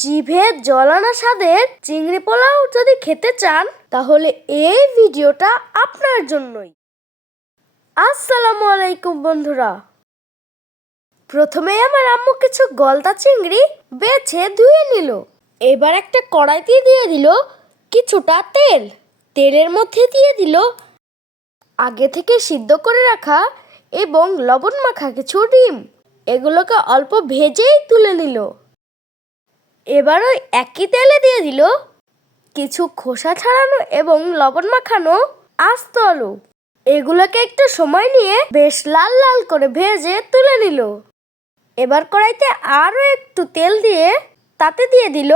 জিভে জলানো স্বাদের চিংড়ি পোলাও যদি খেতে চান তাহলে এই ভিডিওটা আপনার জন্যই। আসসালামু আলাইকুম বন্ধুরা। প্রথমে আমার আম্মু কিছু গলদা চিংড়ি বেছে ধুয়ে নিল। এবার একটা কড়াইতে দিয়ে দিল কিছুটা তেল। তেলের মধ্যে দিয়ে দিল আগে থেকে সিদ্ধ করে রাখা এবং লবণ মাখা কিছু ডিম। এগুলোকে অল্প ভেজেই তুলে নিল। এবার ওই একই তেলে দিয়ে দিল কিছু খোসা ছাড়ানো এবং লবণ মাখানো আস্ত আলু। এগুলোকে একটু সময় নিয়ে বেশ লাল লাল করে ভেজে তুলে নিল। এবার কড়াইতে আরও একটু তেল দিয়ে তাতে দিয়ে দিল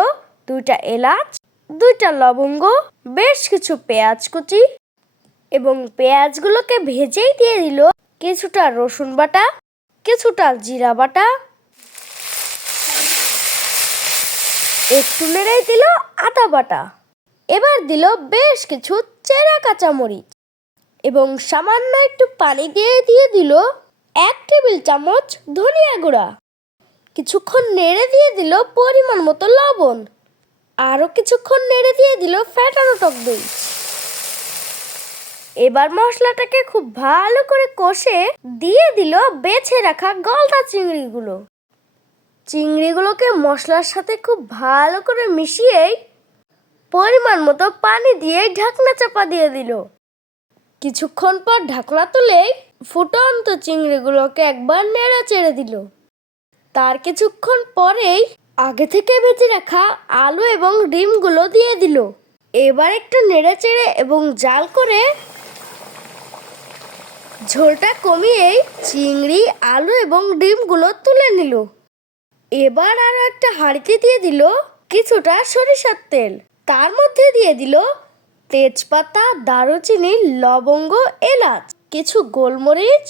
2টা এলাচ, 2টা লবঙ্গ, বেশ কিছু পেঁয়াজ কুচি এবং পেঁয়াজগুলোকে ভেজেই দিয়ে দিল কিছুটা রসুন বাটা, কিছুটা জিরা বাটা, একটু নেড়ে দিল আদা বাটা। এবার দিল বেশ কিছু চেরা কাঁচামরিচ এবং সামান্য একটু পানি দিয়ে দিল 1 টেবিল চামচ ধনিয়া গুঁড়া। কিছুক্ষণ নেড়ে দিয়ে দিল পরিমাণ মতো লবণ। আরও কিছুক্ষণ নেড়ে দিয়ে দিল ফ্যাটানো টক দই। এবার মশলাটাকে খুব ভালো করে কষে দিয়ে দিল বেছে রাখা গলদা চিংড়িগুলোকে মশলার সাথে খুব ভালো করে মিশিয়েই পরিমাণ মতো পানি দিয়ে ঢাকনা চাপা দিয়ে দিল। কিছুক্ষণ পর ঢাকনা তুলেই ফুটন্ত চিংড়িগুলোকে একবার নেড়ে চেড়ে দিল। তার কিছুক্ষণ পরেই আগে থেকে ভেজে রাখা আলু এবং ডিমগুলো দিয়ে দিল। এবার একটু নেড়ে চেড়ে এবং জাল করে ঝোলটা কমিয়েই চিংড়ি, আলু এবং ডিমগুলো তুলে নিল। এবার আরও একটা হাঁড়িতে দিয়ে দিল কিছুটা সরিষার তেল। তার মধ্যে দিয়ে দিল তেজপাতা, দারুচিনি, লবঙ্গ, এলাচ, কিছু গোলমরিচ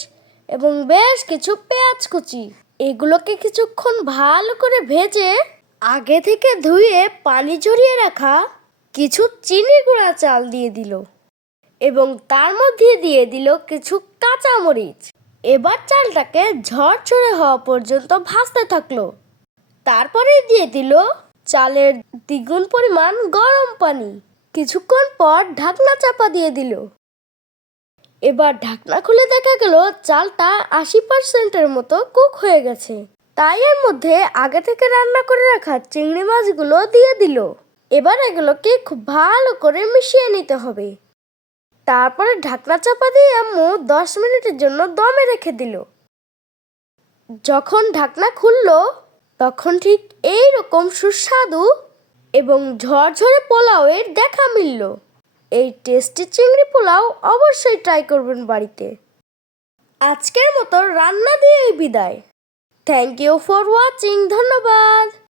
এবং বেশ কিছু পেঁয়াজ কুচি। এগুলোকে কিছুক্ষণ ভালো করে ভেজে আগে থেকে ধুয়ে পানি ঝরিয়ে রাখা কিছু চিনি গুঁড়া চাল দিয়ে দিল এবং তার মধ্যে দিয়ে দিল কিছু কাঁচামরিচ। এবার চালটাকে ঝরঝরে হওয়া পর্যন্ত ভাজতে থাকলো। তারপরে দিয়ে দিল চালের দ্বিগুণ পরিমাণ গরম পানি। কিছুক্ষণ পর ঢাকনা চাপা দিয়ে দিল। এবার ঢাকনা খুলে দেখা গেল চালটা 80%-এর মতো কুক হয়ে গেছে। তাই এর মধ্যে আগে থেকে রান্না করে রাখা চিংড়ি মাছগুলো দিয়ে দিল। এবার এগুলোকে খুব ভালো করে মিশিয়ে নিতে হবে। তারপরে ঢাকনা চাপা দিয়ে আম্মু 10 মিনিটের জন্য দমে রেখে দিল। যখন ঢাকনা খুললো তখন ঠিক এই রকম সুস্বাদু এবং ঝরঝরে পোলাওয়ের দেখা মিলল। এই টেস্টি চিংড়ি পোলাও অবশ্যই ট্রাই করবেন বাড়িতে। আজকের মতো রান্না দিয়েই বিদায়। Thank you for watching. ধন্যবাদ।